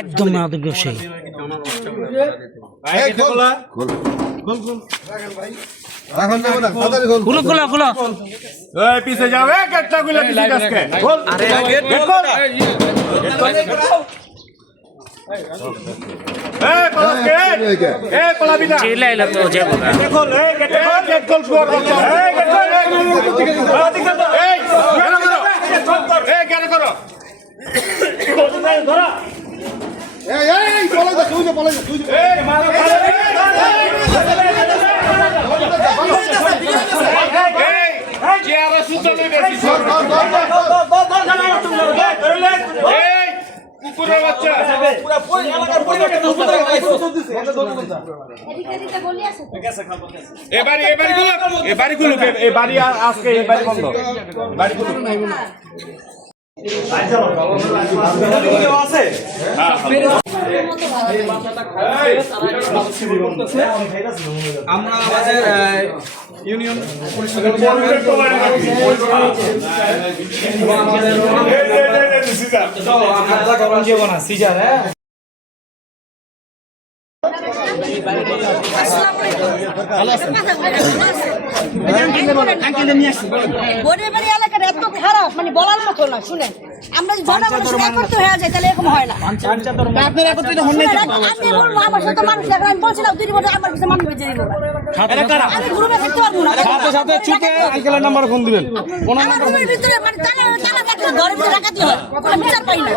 একদম না সেই পিছে যাবে চিল্লাইলা তো যাবো আমরা আমাদের ইউনিয়ন পরিষদের সিজার এলাকার এত খারাপ মানে বলার মতো না। শুনেন, আমরা জনগণের সাথে একত্রিত হয়ে যাই তাহলে এরকম হয় না। আপনারা একত্রিত হন নাই? আমি বলবো আমার সাথে মানুষ এখন আমি বলছিলাম 2 বছর আমার কাছে মানুষ বেঁচে দিল। আমি গ্রুপে থাকতে পারবো না। সাথে সাথে চুপে আঙ্কেলের নাম্বার ফোন দিবেন। আমার গ্রুপের ভিতরে মানে তালা থাকলে ঘরের ভিতরে রাখাতে হয়, কোনো বিচার পাই না।